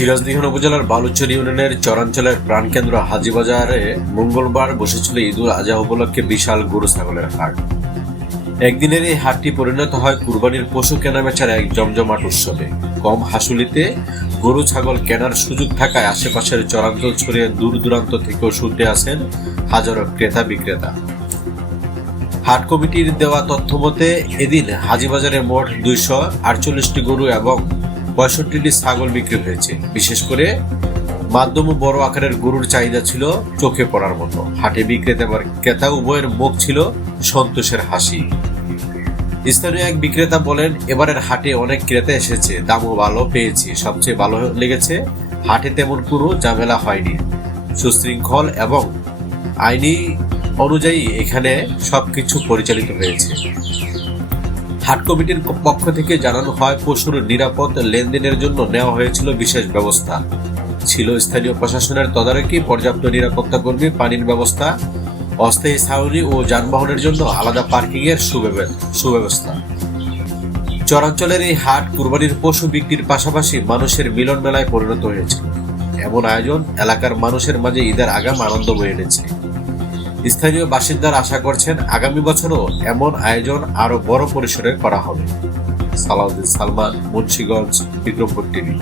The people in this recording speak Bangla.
সিরাজদিহান উপজেলার বালুচর ইউনিয়নের চরাঞ্চলের প্রাণকেন্দ্র হাজিবাজারে মঙ্গলবার বসেছিল ঈদুল আজহা উপলক্ষে বিশাল গরু ছাগলের হাট। একদিনের এই হাটটি পরিণত হয় কুরবানির পশু কেনাবেচার এক জমজমাট উৎসবে। কম হাসুলিতে গরু ছাগল কেনার সুযোগ থাকায় আশেপাশের চরাঞ্চল ছড়িয়ে দূর দূরান্ত থেকেও শুনতে আসেন হাজারো ক্রেতা বিক্রেতা। হাট কমিটির দেওয়া তথ্য মতে এদিন হাজিবাজারে মোট দুইশো আটচল্লিশটি গরু এবং পঁয়ষট্টিটি ছাগল বিক্রি হয়েছে। বিশেষ করে মাধ্যম ও বড় আকারের গরুর চাহিদা ছিল চোখে পড়ার মতো। হাটে বিক্রেতা এবং ক্রেতা উভয়ের মুখ ছিল সন্তোষের হাসি। স্থানীয় এক বিক্রেতা বলেন, এবারের হাটে অনেক ক্রেতা এসেছে, দামও ভালো পেয়েছি। সবচেয়ে ভালো লেগেছে, হাটে তেমন কোনো ঝামেলা হয়নি। সুশৃঙ্খল এবং আইনি অনুযায়ী এখানে সবকিছু পরিচালিত হয়েছে। হাট কমিটির পক্ষ থেকে জানানো হয়, পশুর নিরাপদ লেনদেনের জন্য নেওয়া হয়েছিল বিশেষ ব্যবস্থা। ছিল স্থানীয় প্রশাসনের তদারকি, পর্যাপ্ত নিরাপত্তা কর্মী, পানির ব্যবস্থা, অস্থায়ী ছাউনি ও যানবাহনের জন্য আলাদা পার্কিং এর সুব্যব- সুব্যবস্থা। চরাঞ্চলের এই হাট কুরবানির পশু বিক্রির পাশাপাশি মানুষের মিলন মেলায় পরিণত হয়েছে। এমন আয়োজন এলাকার মানুষের মাঝে ঈদের আগাম আনন্দ বয়ে এনেছে। স্থানীয় বাসিন্দারা আশা করছেন আগামী বছরও এমন আয়োজন আরও বড় পরিসরে করা হবে। সালাউদ্দিন সালমান, মুন্সিগঞ্জ, বিক্রমপুর টিভি।